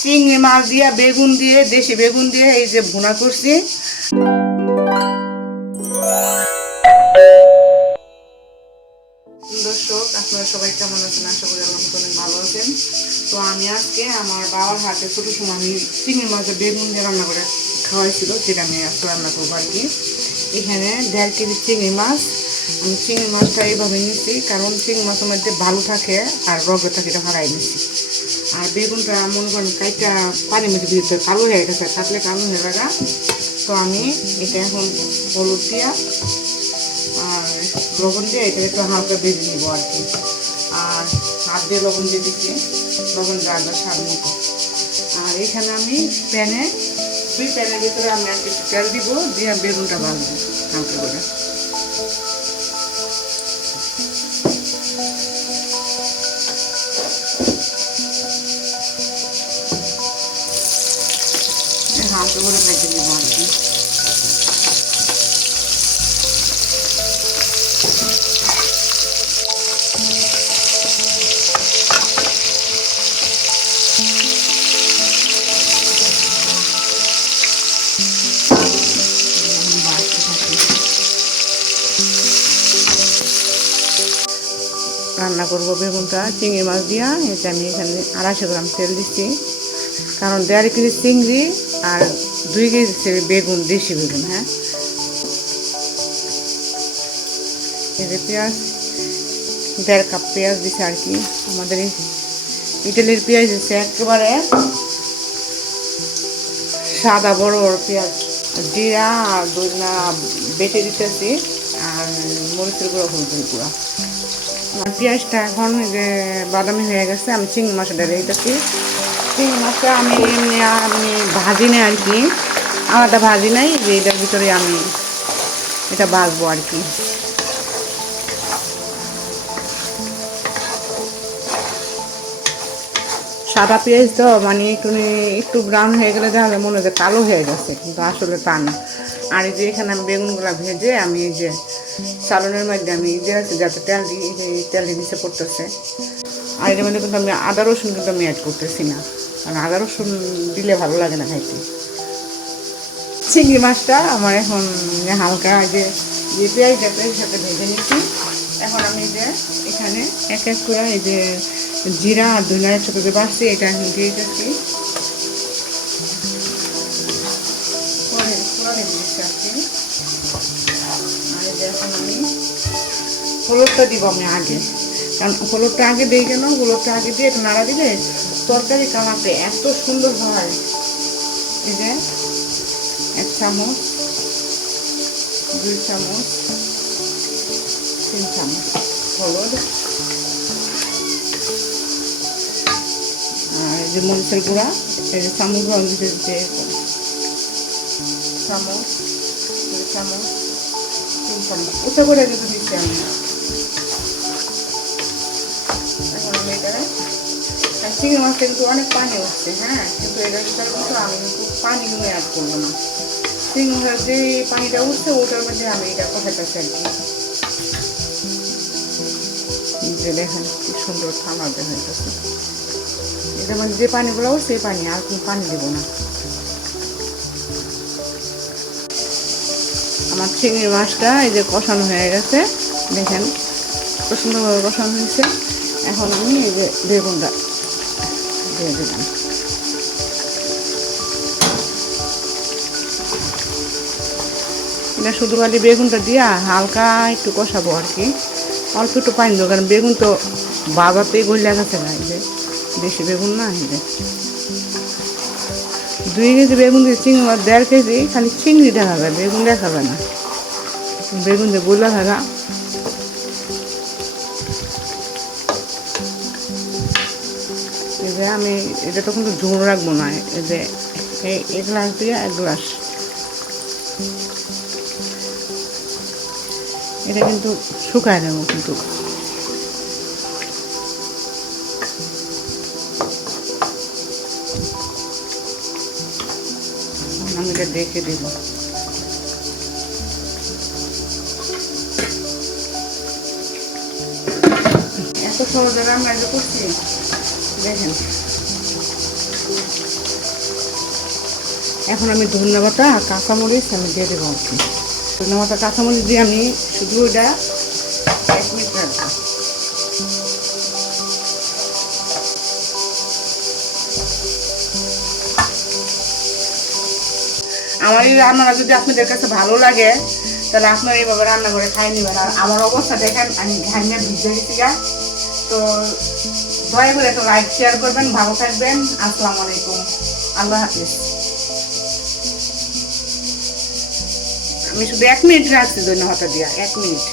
চিংড়ি মাছ দিয়ে বেগুন দিয়ে দেশি বেগুন দিয়ে এই যে ভুনা করছি। দর্শক আপনারা সবাই কেমন আছেন? আশা করি আল্লাহ অনেক ভালো আছেন। তো আমি আজকে আমার বাবার হাতে ছোটো সময় আমি চিংড়ি মাছের বেগুন দিয়ে রান্না করে খাওয়াইছিল, যেটা আমি আজকে রান্না করবো আর কি। এখানে 1.5 কেজি চিংড়ি মাছ, আমি চিংড়ি মাছটা এইভাবে নিচ্ছি কারণ চিংড়ি মাছের মধ্যে ভালো থাকে আর রবে থাকে, এটা হারাই নিচ্ছি। আর বেগুনটা মনে করেন কাইটা পানির মধ্যে দিতে কালো হয়ে গেছে, কাটলে কালো হয়ে লাগা। তো আমি এটা এখন হলুদ দিয়া আর লবণ দিয়ে এটা একটু হালকা ভেজে নিব আর কি। আর হাত দিয়ে লবণ দিয়ে দিচ্ছি, লবণ যা স্বাদ মতো। আর এখানে আমি দুই প্যানের ভিতরে আমি আর কিছু তেল দিব, দিয়ে বেগুনটা ভাজবো হালকা করে। হালকা করে ভেজে নিব আর কি। রান্না করবো বেগুনটা চিংড়ি মাছ দিয়া। এটা আমি এখানে 250 গ্রাম তেল দিচ্ছি, কারণ 1.5 কেজি চিংড়ি আর 2 কেজি বেগুন, দেশি বেগুন। হ্যাঁ, এই যে পেঁয়াজ 1.5 কাপ পেঁয়াজ দিচ্ছে আর কি। আমাদের ইটালির পেঁয়াজ দিচ্ছে একেবারে সাদা বড় বড় পেঁয়াজ। জিরা আর ধনিয়া বেটে দিতেছি, আর মরিচের গুঁড়ো, হলুদের গুঁড়ো। পেঁয়াজটা এখন যে বাদামি হয়ে গেছে, আমি চিংড়ি মাছটা ঢেলে দিতেছি। চিংড়ি মাছটা আমি ভাজি নাই আর কি, আলাদা ভাজি নাই, যে এটার ভিতরে আমি এটা ভাজবো আর কি। সাদা পেঁয়াজ তো মানে একটু ব্রাউন হয়ে গেলে দেখা যায় মনে হয় কালো হয়ে গেছে, কিন্তু আসলে তা না। আর এই যে এখানে আমি বেগুনগুলো ভেজে আমি এই যে চালনের মধ্যে আমি যে আছে যাতে তেল দিই, এই তেল নিচে পড়তেছে। আর এর মধ্যে কিন্তু আমি আদা রসুন কিন্তু আমি অ্যাড করতেছি না, কারণ আদা রসুন দিলে ভালো লাগে না খাইতে। চিংড়ি মাছটা আমার এখন হালকা যে পেঁয়াজের সাথে ভেজে নিচ্ছি। এখন আমি যে এখানে এক এক করে এই যে জিরা আর ধনিয়া একসাথে যে বাড়ছি, এটা এখন দিয়ে দিচ্ছি। আর এখন আমি হলুদটা দিব আমি আগে, কারণ হলুদটা আগে দিই কেন, হলুদটা আগে দিয়ে একটু নাড়া দিলে তরকারি কালারটা এত সুন্দর হয়। এই যে 1 চামচ, 2 চামচ, 3 চামচ হলুদ। আর এই যে মরিচের গুঁড়া, এই যে চামচ গুঁড়া দিতে দিতে চামচ, 2 চামচ, 3 চামচ ওটা করে দিতে দিচ্ছি আমি। এখন আমি এটারে চিংড়ি মাছটা কিন্তু অনেক পানি হচ্ছে, হ্যাঁ, কিন্তু এটার ভিতরে কিন্তু আমি কিন্তু পানিগুলো অ্যাড করবো না। চিংড়ি মাছের যে পানিটা উঠছে ওটার মধ্যে আমি এটা কষাইতেছি আর কি। যে দেখেন কি সুন্দর থানা দেখাইতেছে, এটা মানে যে পানিগুলো উঠছে সেই পানি, আর কোনো পানি দেবো না। আমার চিংড়ি মাছটা এই যে কষানো হয়ে গেছে, দেখেন কত সুন্দরভাবে কষানো হয়েছে। এখন আমি এই যে বেগুনটা দিয়ে দিলাম। এটা শুধু খালি বেগুনটা দিয়া হালকা একটু কষাবো আর কি, অল্প একটু পানি দেবো, কারণ বেগুন তো বাজাতেই গলিয়া গেছে না, এই যে বেশি বেগুন না। এই যে 2 কেজি বেগুন দিয়ে চিংড়ি মাছ 1.5 কেজি, খালি চিংড়ি দেখা যায়, বেগুন দেখা যায় না, বেগুন দিয়ে গলা থাকা। এই যে আমি এটা তো কিন্তু ঝোল রাখবো না, এই যে 1 গ্লাস দিয়ে 1 গ্লাস, এটা কিন্তু শুকায় নেবো কিন্তু। আমি এটা দেখে দেবো। এত সহজে রান্না করছি দেখেন। এখন আমি ধন্যবাদটা কাঁচামরিচ আমি দিয়ে দেবো আর কি। ধন্যবাদটা কাঁচামরিচ দিয়ে আমি শুধু ওইটা 1 মিনিট রাখবো। আমার এই রান্নাটা যদি আপনাদের কাছে ভালো লাগে তাহলে আপনারা এইভাবে রান্না করে খাই নেবেন। আর আমার অবস্থা দেখেন, আমি ঘামিয়ে ভিজে গেছি গা। তো দয়া করে একটু লাইক শেয়ার করবেন, ভালো থাকবেন। আসসালামু আলাইকুম, আল্লাহ হাফিজ। আমি শুধু 1 মিনিট রাখছি ধন্যবাদ দিয়া, 1 মিনিট।